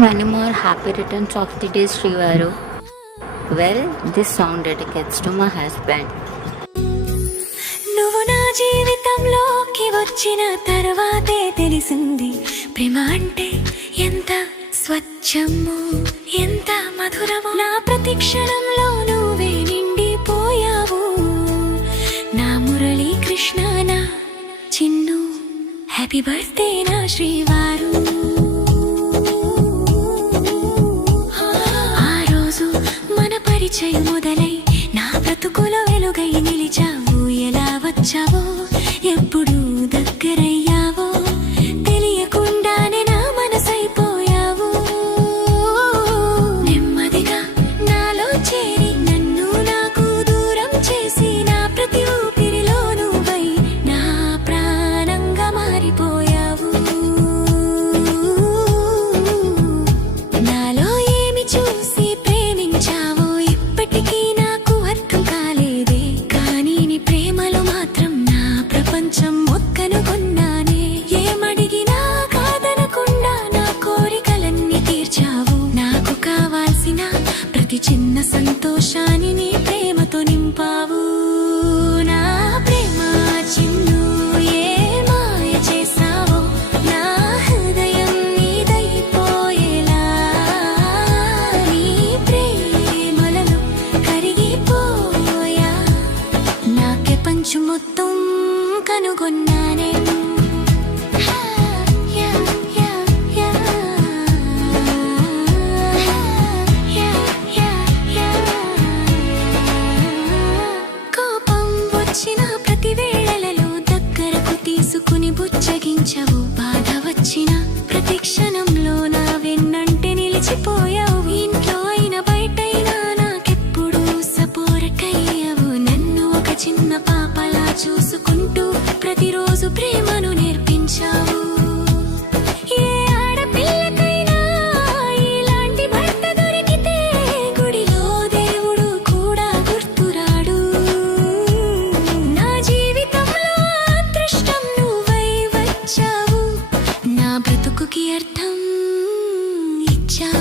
many more happy returns of the day, Srivaru. Well, this song dedicates to my husband. నువ్వు నా జీవితంలోకి వచ్చిన తర్వాతే తెలిసింది ప్రేమ అంటే ఎంత స్వచ్ఛమో ఎంత మధురమో. నా ప్రతి క్షణంలో నువ్వే నిండిపోయావు. నా మురళీ కృష్ణ నా చిన్ను, హ్యాపీ బర్త్డే నా శ్రీవారు. మొదలై నా బ్రతుకులో వెలుగై నిలిచావు. ఎలా వచ్చావో ఎప్పుడు దగ్గరయ్యావో తెలియకుండానే నా మనసైపోయావు. నెమ్మదిగా నాలో చేరి నన్ను నాకు దూరం చేసి నా ప్రతి ఊపిరిలో నువ్వై నా ప్రాణంగా మారిపోయావు. నాలో ఏమి చూసి ప్రేమించావు నాకు అర్థం కాలేదే, కానీ నీ ప్రేమలో మాత్రం నా ప్రపంచం ఒక్కనుకున్నానే. ఏమడిగినా కాదనకుండా నా కోరికలన్నీ తీర్చావు. నాకు కావాల్సిన ప్రతి చిన్న సంతోషాన్ని నీ ప్రేమతో నింపావు. నా ప్రేమ చిన్ను ఏ మాయ చేసావో, నా హృదయం నీదైపోయేలా నీ ప్రేమలలో కరిగిపోయా. నాకే పంచు మొత్తం కనుగొన్నానే. కోపం వచ్చిన ప్రతి వేళలలో దగ్గరకు తీసుకుని బుచ్చగించవు. బాధ వచ్చిన ప్రతి క్షణంలో నా వెన్నంటే నిలిచిపోయావు. ఇంట్లో అయినా బయటైనా నాకెప్పుడు సపోర్ట్ అయ్యావు. నన్ను ఒక చిన్న పాపలా చూసుకుంటూ ప్రతిరోజు ప్రేమను నేర్పించావు. ఏ ఆడపిల్లకైనా ఇలాంటి భర్త దొరికితే గుడిలో దేవుడు కూడా గుర్తురాడు. నా జీవితంలో అదృష్టం నువ్వై వచ్చావు. నా బ్రతుకుకి అర్థం ఇచ్చావు.